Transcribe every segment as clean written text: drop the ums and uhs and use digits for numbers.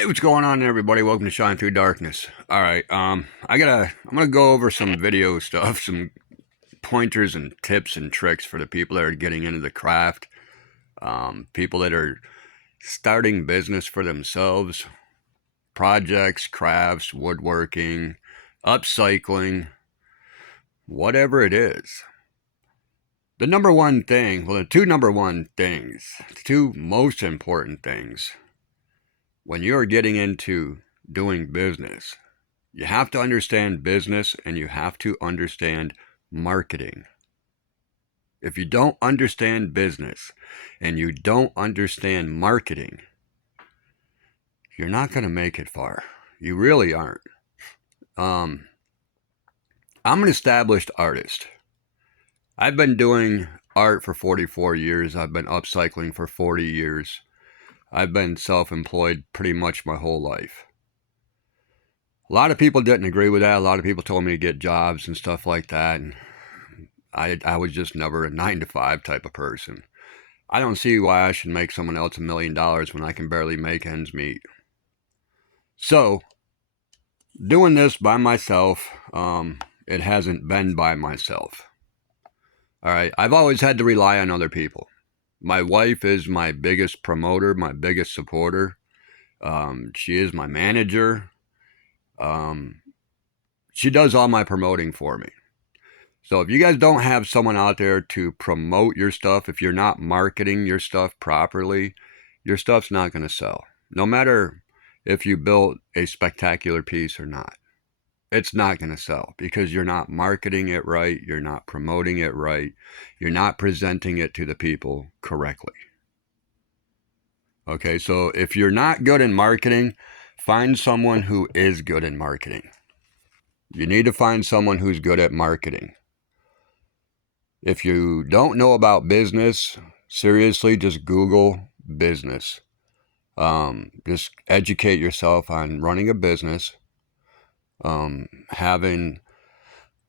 Hey, what's going on, everybody? Welcome to Shine Through Darkness. All right, I'm gonna go over some video stuff, some pointers and tips and tricks for the people that are getting into the craft, people that are starting business for themselves, projects, crafts, woodworking, upcycling, whatever it is. The number one thing, well, the two number one things, the two most important things when you're getting into doing business. You have to understand business and you have to understand marketing. If you don't understand business and you don't understand marketing, you're not going to make it far. You really aren't. I'm an established artist. I've been doing art for 44 years. I've been upcycling for 40 years. I've been self-employed pretty much my whole life. A lot of people didn't agree with that. A lot of people told me to get jobs and stuff like that. And I was just never a 9-to-5 type of person. I don't see why I should make someone else $1 million when I can barely make ends meet. So, doing this by myself, it hasn't been by myself. All right, I've always had to rely on other people. My wife is my biggest promoter, my biggest supporter. She is my manager. She does all my promoting for me. So if you guys don't have someone out there to promote your stuff, if you're not marketing your stuff properly, your stuff's not going to sell. No matter if you built a spectacular piece or not, it's not going to sell because you're not marketing it right, you're not promoting it right, you're not presenting it to the people correctly. Okay, so if you're not good in marketing, find someone who is good in marketing. You need to find someone who's good at marketing. If you don't know about business, seriously, just Google business. Just educate yourself on running a business, having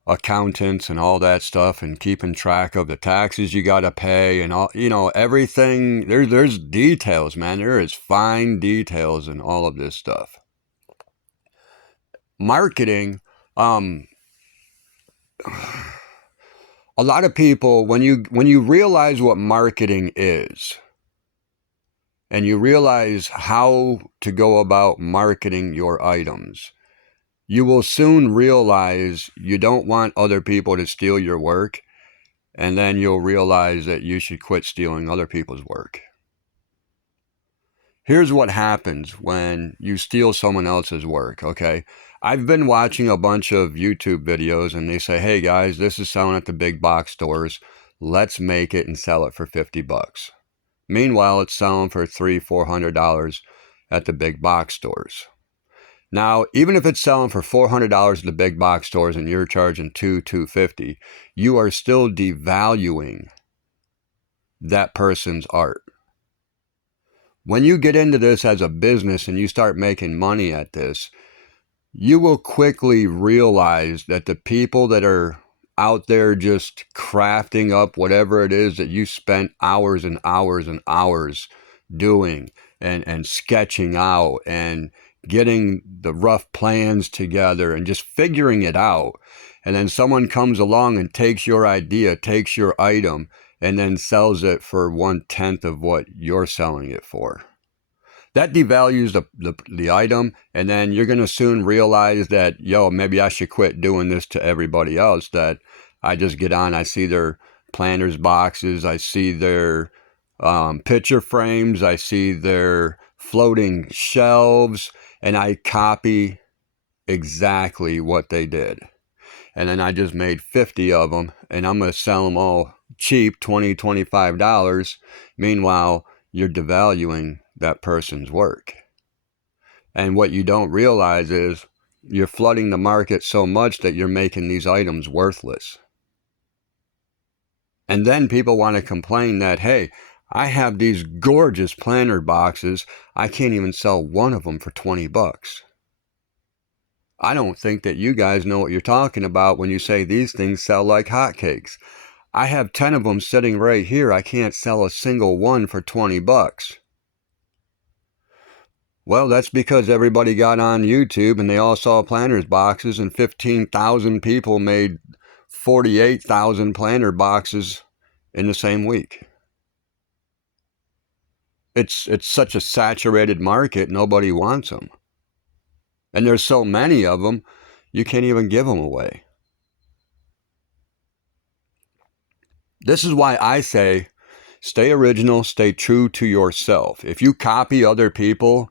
accountants and all that stuff, and keeping track of the taxes you got to pay and all, everything. There's details, man. There is fine details in all of this stuff. Marketing, a lot of people, when you realize what marketing is, and you realize how to go about marketing your items, you will soon realize you don't want other people to steal your work, and then you'll realize that you should quit stealing other people's work. Here's what happens when you steal someone else's work, okay? I've been watching a bunch of YouTube videos and they say, hey guys, this is selling at the big box stores. Let's make it and sell it for 50 bucks. Meanwhile, it's selling for $300-$400 at the big box stores. Now, even if it's selling for $400 at the big box stores and you're charging $250, you are still devaluing that person's art. When you get into this as a business and you start making money at this, you will quickly realize that the people that are out there just crafting up whatever it is that you spent hours and hours and hours doing and sketching out and getting the rough plans together and just figuring it out. And then someone comes along and takes your idea, takes your item, and then sells it for 1/10 of what you're selling it for. That devalues the item, and then you're going to soon realize that, yo, maybe I should quit doing this to everybody else, that I just get on, I see their planters boxes, I see their picture frames, I see their floating shelves, and I copy exactly what they did. And then I just made 50 of them, and I'm going to sell them all cheap, $20, $25. Meanwhile, you're devaluing that person's work. And what you don't realize is you're flooding the market so much that you're making these items worthless. And then people want to complain that, hey, I have these gorgeous planter boxes, I can't even sell one of them for 20 bucks. I don't think that you guys know what you're talking about when you say these things sell like hotcakes. I have 10 of them sitting right here. I can't sell a single one for 20 bucks. Well, that's because everybody got on YouTube and they all saw planners boxes, and 15,000 people made 48,000 planner boxes in the same week. It's such a saturated market, nobody wants them. And there's so many of them, you can't even give them away. This is why I say stay original, stay true to yourself. If you copy other people,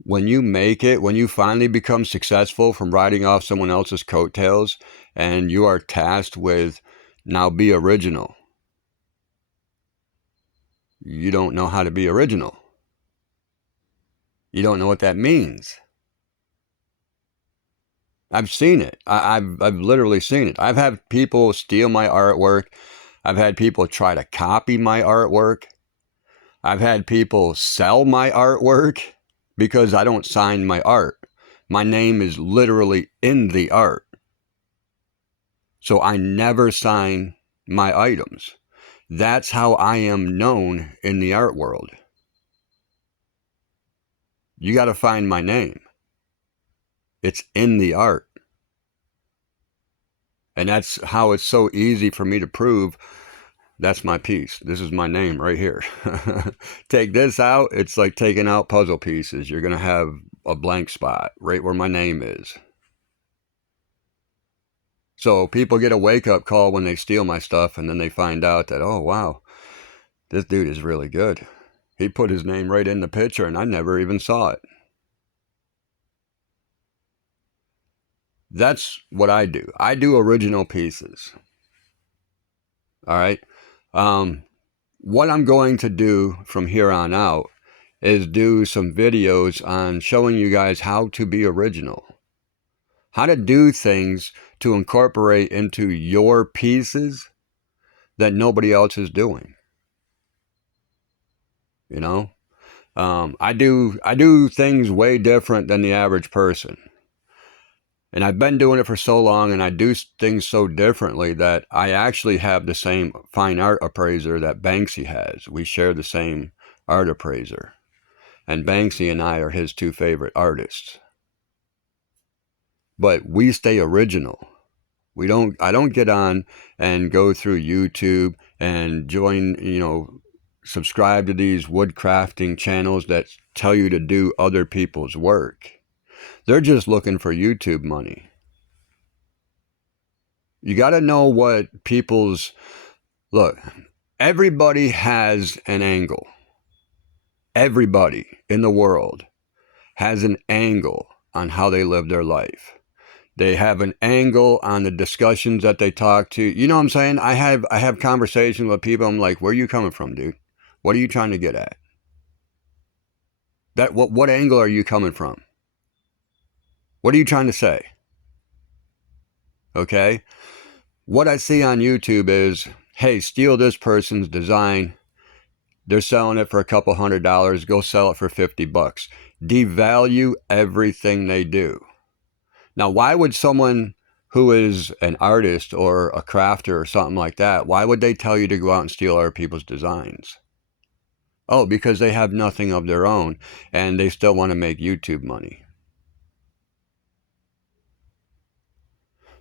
when you make it, when you finally become successful from riding off someone else's coattails, and you are tasked with now be original, you don't know how to be original. You don't know what that means. I've seen it. I've literally seen it. I've had people steal my artwork. I've had people try to copy my artwork. I've had people sell my artwork because I don't sign my art. My name is literally in the art. So I never sign my items. That's how I am known in the art world. You got to find my name. It's in the art. And that's how it's so easy for me to prove that's my piece. This is my name right here. Take this out, it's like taking out puzzle pieces. You're going to have a blank spot right where my name is. So people get a wake-up call when they steal my stuff, and then they find out that, oh, wow, this dude is really good. He put his name right in the picture, and I never even saw it. That's what I do. I do original pieces. All right. What I'm going to do from here on out is do some videos on showing you guys how to be original. How to do things to incorporate into your pieces that nobody else is doing. You know? I do things way different than the average person. And I've been doing it for so long, and I do things so differently that I actually have the same fine art appraiser that Banksy has. We share the same art appraiser. And Banksy and I are his two favorite artists. But we stay original. I don't get on and go through YouTube and join, subscribe to these woodcrafting channels that tell you to do other people's work. They're just looking for YouTube money. You got to know what people's... Look, everybody has an angle. Everybody in the world has an angle on how they live their life. They have an angle on the discussions that they talk to. You know what I'm saying? I have conversations with people. I'm like, where are you coming from, dude? What are you trying to get at? What angle are you coming from? What are you trying to say? Okay? What I see on YouTube is, hey, steal this person's design. They're selling it for a couple $100. Go sell it for $50. Devalue everything they do. Now, why would someone who is an artist or a crafter or something like that, why would they tell you to go out and steal other people's designs? Oh, because they have nothing of their own and they still want to make YouTube money.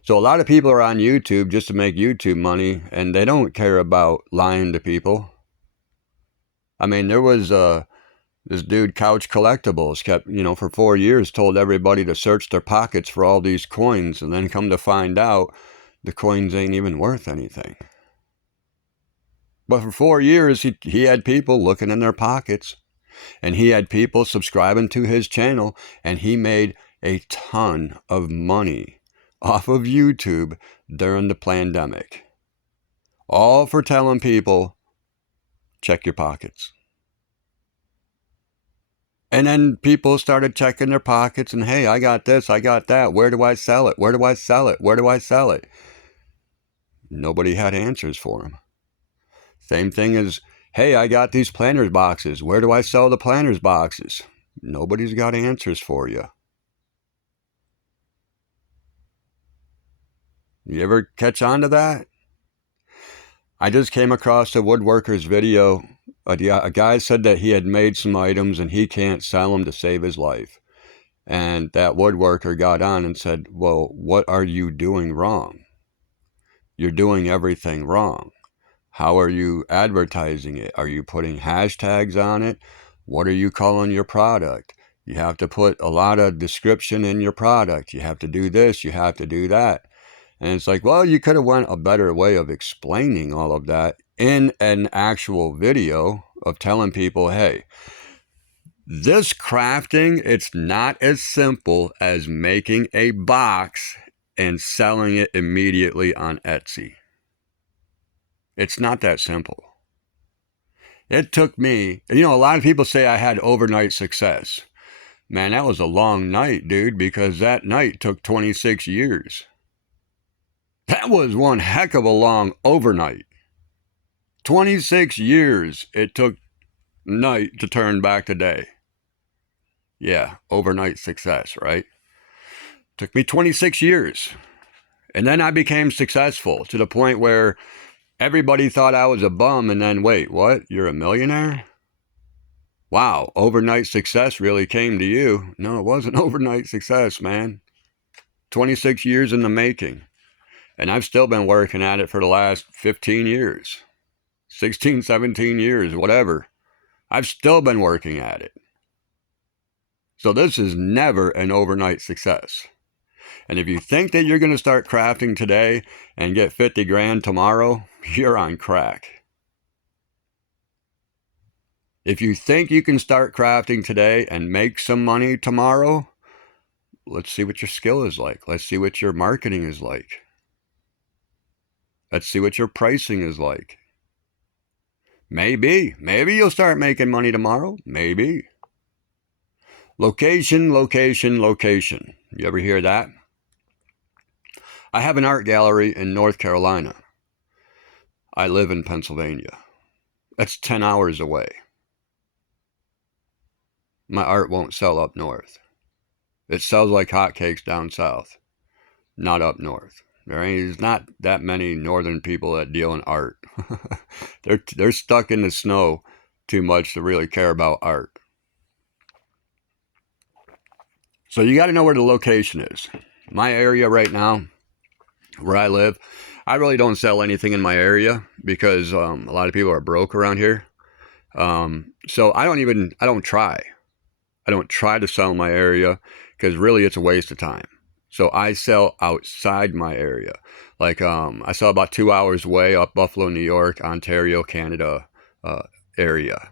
So a lot of people are on YouTube just to make YouTube money, and they don't care about lying to people. I mean, there was this dude, Couch Collectibles, kept, for 4 years told everybody to search their pockets for all these coins, and then come to find out the coins ain't even worth anything. But for 4 years, he had people looking in their pockets, and he had people subscribing to his channel, and he made a ton of money off of YouTube during the pandemic. All for telling people, check your pockets. And then people started checking their pockets and, hey, I got this, I got that. Where do I sell it? Where do I sell it? Where do I sell it? Nobody had answers for them. Same thing as, hey, I got these planners boxes. Where do I sell the planners boxes? Nobody's got answers for you. You ever catch on to that? I just came across a Woodworker's video A guy said that he had made some items and he can't sell them to save his life. And that woodworker got on and said, well, what are you doing wrong? You're doing everything wrong. How are you advertising it? Are you putting hashtags on it? What are you calling your product? You have to put a lot of description in your product. You have to do this, you have to do that. And it's like, well, you could have went a better way of explaining all of that in an actual video of telling people, hey, this crafting, it's not as simple as making a box and selling it immediately on Etsy. It's not that simple. It took me, a lot of people say I had overnight success. Man, that was a long night, dude, because that night took 26 years. That was one heck of a long overnight. 26 years it took night to turn back to day. Yeah, overnight success, right? Took me 26 years. And then I became successful to the point where everybody thought I was a bum. And then, wait, what? You're a millionaire? Wow, overnight success really came to you. No, it wasn't overnight success, man. 26 years in the making. And I've still been working at it for the last 15 years. 16, 17 years, whatever. I've still been working at it. So this is never an overnight success. And if you think that you're going to start crafting today and get 50 grand tomorrow, you're on crack. If you think you can start crafting today and make some money tomorrow, let's see what your skill is like. Let's see what your marketing is like. Let's see what your pricing is like. Maybe you'll start making money tomorrow. Maybe. Location, location, location. You ever hear that? I have an art gallery in North Carolina. I live in Pennsylvania. That's 10 hours away. My art won't sell up north. It sells like hotcakes down south, not up north. There's not that many northern people that deal in art. They're stuck in the snow too much to really care about art. So you got to know where the location is. My area right now, where I live, I really don't sell anything in my area because a lot of people are broke around here. So I don't try. I don't try to sell in my area because really it's a waste of time. So I sell outside my area. Like I sell about 2 hours away up Buffalo, New York, Ontario, Canada area.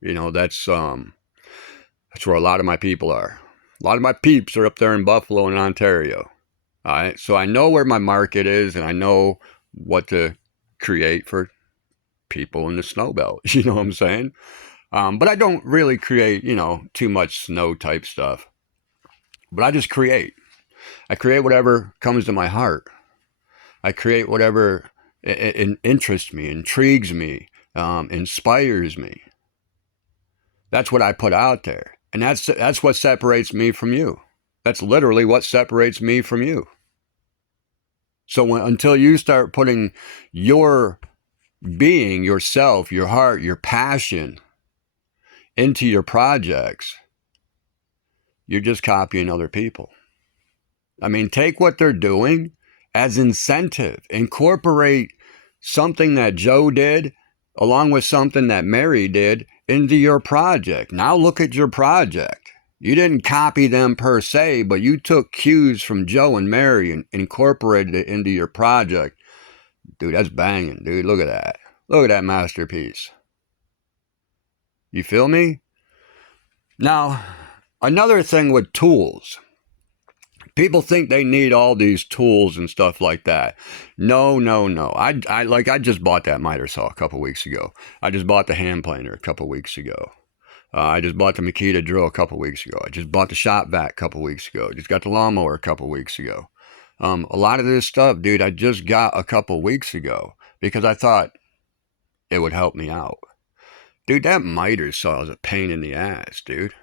That's where a lot of my people are. A lot of my peeps are up there in Buffalo and Ontario. All right, so I know where my market is and I know what to create for people in the snow belt. You know what I'm saying? But I don't really create, too much snow type stuff. But I just create. I create whatever comes to my heart. I create whatever interests me, intrigues me, inspires me. That's what I put out there. And that's what separates me from you. That's literally what separates me from you. So until you start putting your being, yourself, your heart, your passion into your projects, you're just copying other people. I mean, take what they're doing as incentive. Incorporate something that Joe did along with something that Mary did into your project. Now look at your project. You didn't copy them per se, but you took cues from Joe and Mary and incorporated it into your project. Dude, that's banging, dude. Look at that. Look at that masterpiece. You feel me? Now, another thing with tools. People think they need all these tools and stuff like that. No. I just bought that miter saw a couple weeks ago. I just bought the hand planer a couple weeks ago. I just bought the Makita drill a couple weeks ago. I just bought the shop vac a couple weeks ago. Just got the lawnmower a couple weeks ago. A lot of this stuff, dude, I just got a couple weeks ago because I thought it would help me out. Dude, that miter saw is a pain in the ass, dude.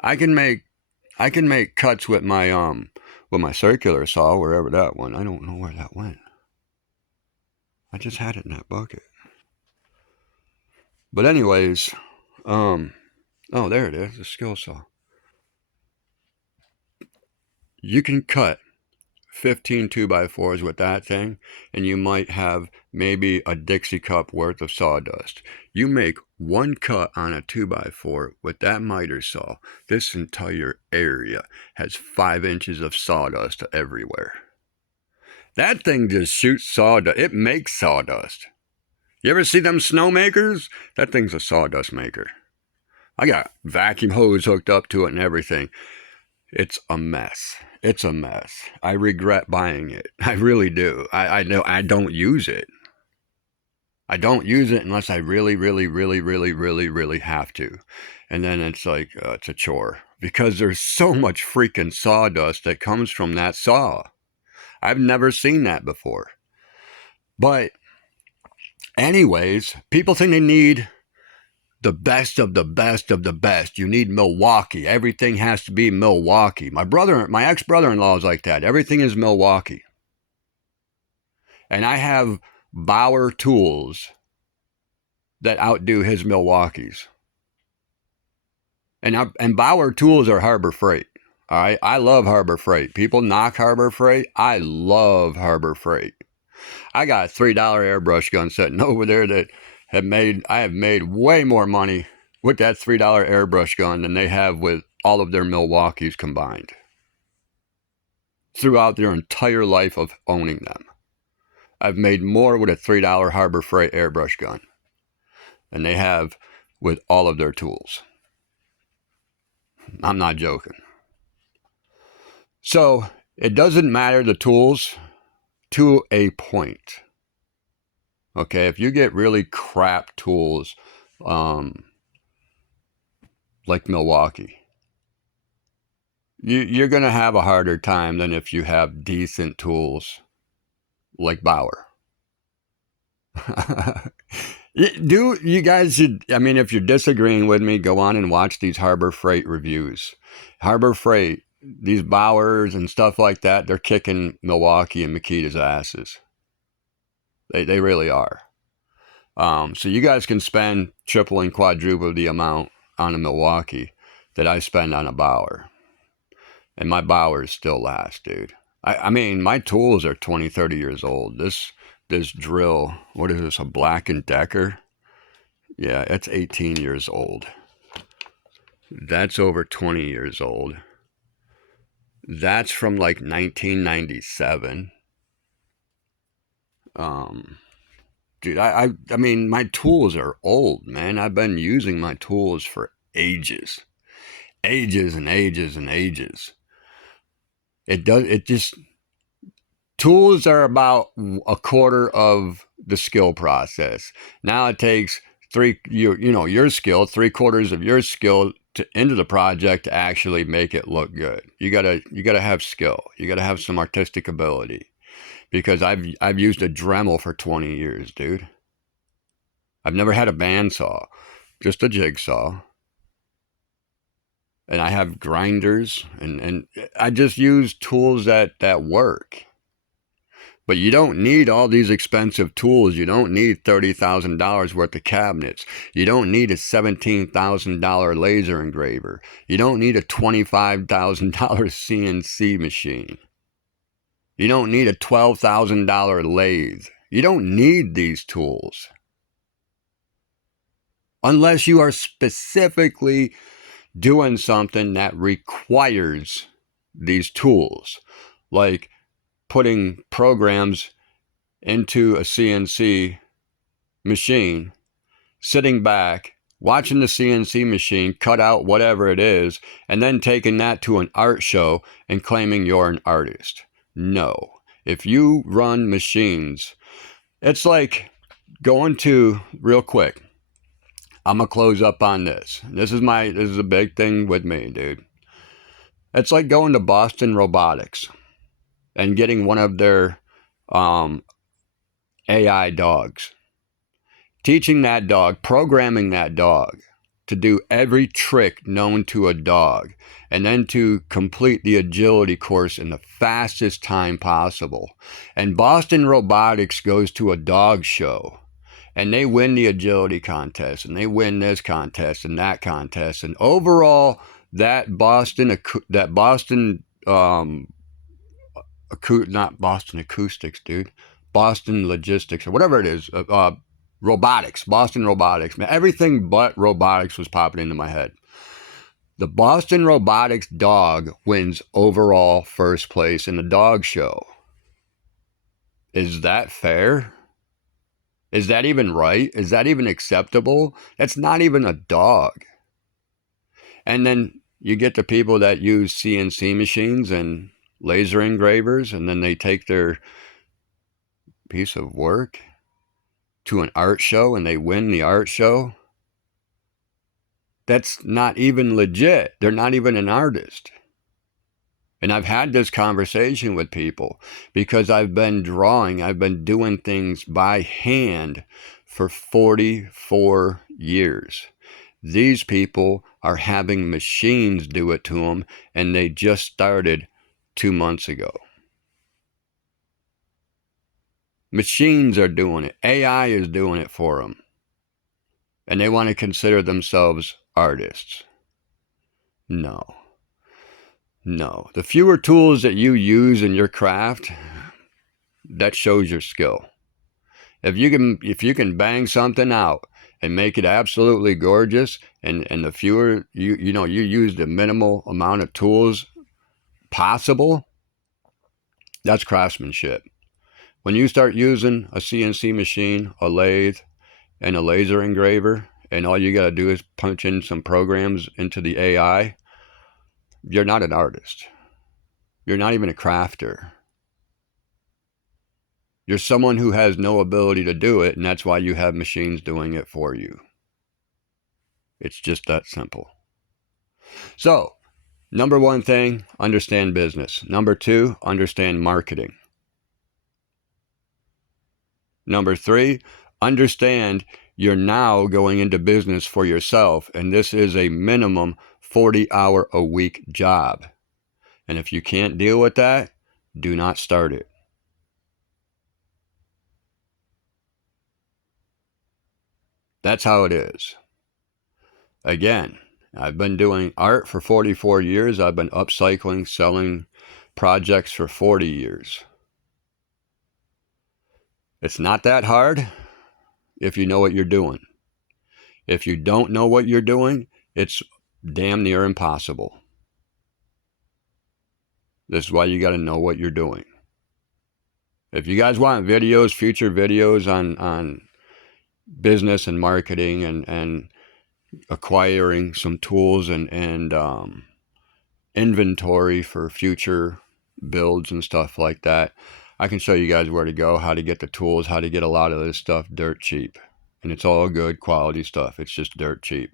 I can make cuts with my circular saw, wherever that went. I don't know where that went. I just had it in that bucket. But anyways, oh, there it is, the skill saw. You can cut 15 2x4s with that thing, and you might have maybe a Dixie cup worth of sawdust. You make one cut on a 2x4 with that miter saw, this entire area has 5 inches of sawdust everywhere. That thing just shoots sawdust. It makes sawdust. You ever see them snowmakers? That thing's a sawdust maker. I got vacuum hose hooked up to it and everything. It's a mess. It's a mess. I regret buying it. I really do. I know I don't use it. I don't use it unless I really, really, really, really, really, really have to. And then it's like, it's a chore. Because there's so much freaking sawdust that comes from that saw. I've never seen that before. But anyways, people think they need the best of the best of the best. You need Milwaukee. Everything has to be Milwaukee. My ex-brother-in-law is like that. Everything is Milwaukee. And I have Bauer tools that outdo his Milwaukees. And Bauer tools are Harbor Freight. All right, I love Harbor Freight. People knock Harbor Freight. I love Harbor Freight. I got a $3 airbrush gun sitting over there that I have made way more money with that $3 airbrush gun than they have with all of their Milwaukees combined throughout their entire life of owning them. I've made more with a $3 Harbor Freight airbrush gun than they have with all of their tools. I'm not joking. So it doesn't matter the tools to a point. Okay, if you get really crap tools, like Milwaukee, you're going to have a harder time than if you have decent tools like Bauer. You guys should, I mean, if you're disagreeing with me, go on and watch these Harbor Freight reviews. Harbor Freight, these Bauers and stuff like that, they're kicking Milwaukee and Makita's asses. They really are. So you guys can spend triple and quadruple the amount on a Milwaukee that I spend on a Bauer. And my Bauers still last, dude. I mean, my tools are 20, 30 years old. This drill, what is this, a Black & Decker? Yeah, it's 18 years old. That's over 20 years old. That's from like 1997. Dude, I mean, my tools are old, man. I've been using my tools for ages. Ages and ages and ages. Tools are about a quarter of the skill process. Now it takes your skill, 3/4 of your skill into the project to actually make it look good. You gotta have skill. You gotta have some artistic ability. Because I've used a Dremel for 20 years, dude. I've never had a bandsaw, just a jigsaw. And I have grinders, and I just use tools that work. But you don't need all these expensive tools. You don't need $30,000 worth of cabinets. You don't need a $17,000 laser engraver. You don't need a $25,000 CNC machine. You don't need a $12,000 lathe. You don't need these tools. Unless you are specifically doing something that requires these tools. Like putting programs into a CNC machine, sitting back, watching the CNC machine cut out whatever it is, and then taking that to an art show and claiming you're an artist. No. If you run machines, it's like going to, real quick, I'm going to close up on this. This is a big thing with me, dude. It's like going to Boston Robotics and getting one of their AI dogs. Teaching that dog, programming that dog to do every trick known to a dog, and then to complete the agility course in the fastest time possible. And Boston Robotics goes to a dog show, and they win the agility contest, and they win this contest and that contest, and overall that Boston not Boston Acoustics, dude, Boston Logistics or whatever it is, robotics, Boston Robotics, man, everything but robotics was popping into my head. The Boston Robotics dog wins overall first place in the dog show. Is that fair? Is that even right? Is that even acceptable? That's not even a dog. And then you get the people that use CNC machines and laser engravers, and then they take their piece of work to an art show and they win the art show. That's not even legit. They're not even an artist. And I've had this conversation with people because I've been drawing, I've been doing things by hand for 44 years. These people are having machines do it to them, and they just started 2 months ago. Machines are doing it. AI is doing it for them. And they want to consider themselves artists. No. No. The fewer tools that you use in your craft, that shows your skill. If you can bang something out and make it absolutely gorgeous, and the fewer you use the minimal amount of tools possible, that's craftsmanship. When you start using a CNC machine, a lathe, and a laser engraver, and all you got to do is punch in some programs into the AI, you're not an artist. You're not even a crafter. You're someone who has no ability to do it, and that's why you have machines doing it for you. It's just that simple. So, number one thing, understand business. Number two, understand marketing. Number three, understand you're now going into business for yourself, and this is a minimum 40-hour-a-week job. And if you can't deal with that, do not start it. That's how it is. Again, I've been doing art for 44 years. I've been upcycling, selling projects for 40 years. It's not that hard if you know what you're doing. If you don't know what you're doing, it's damn near impossible. This is why you got to know what you're doing. If you guys want videos, future videos on business and marketing and acquiring some tools and inventory for future builds and stuff like that, I can show you guys where to go, how to get the tools, how to get a lot of this stuff dirt cheap. And it's all good quality stuff. It's just dirt cheap.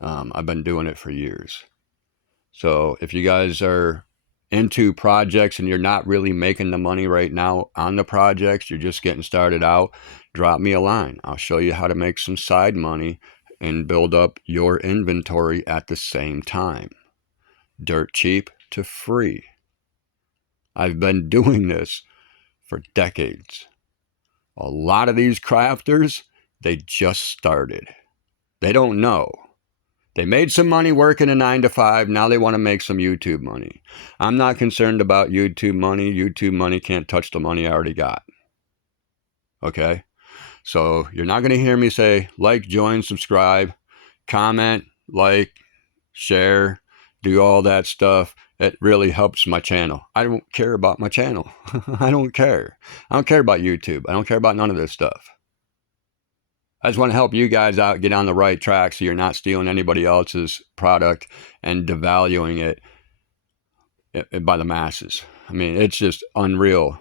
I've been doing it for years. So if you guys are into projects and you're not really making the money right now on the projects, you're just getting started out, drop me a line. I'll show you how to make some side money and build up your inventory at the same time. Dirt cheap to free. I've been doing this for decades. A lot of these crafters, they just started. They don't know. They made some money working a 9-to-5. Now they want to make some YouTube money. I'm not concerned about YouTube money. YouTube money can't touch the money I already got. Okay? So you're not going to hear me say like, join, subscribe, comment, like, share, do all that stuff. It really helps my channel. I don't care about my channel. I don't care. I don't care about YouTube. I don't care about none of this stuff. I just want to help you guys out, get on the right track so you're not stealing anybody else's product and devaluing it by the masses. I mean, it's just unreal.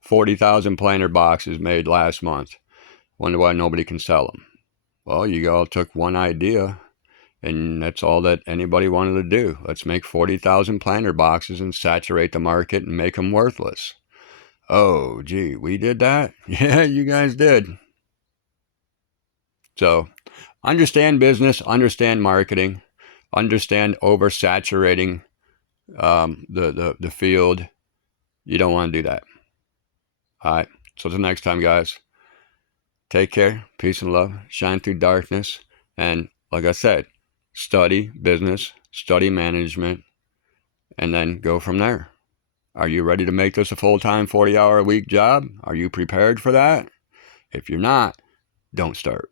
40,000 planter boxes made last month. Wonder why nobody can sell them. Well, you all took one idea, and that's all that anybody wanted to do. Let's make 40,000 planter boxes and saturate the market and make them worthless. Oh, gee, we did that? Yeah, you guys did. So understand business, understand marketing, understand oversaturating the field. You don't want to do that. All right. So till next time, guys. Take care. Peace and love. Shine through darkness. And like I said, study business, study management, and then go from there. Are you ready to make this a full-time 40-hour-a-week job? Are you prepared for that? If you're not, don't start.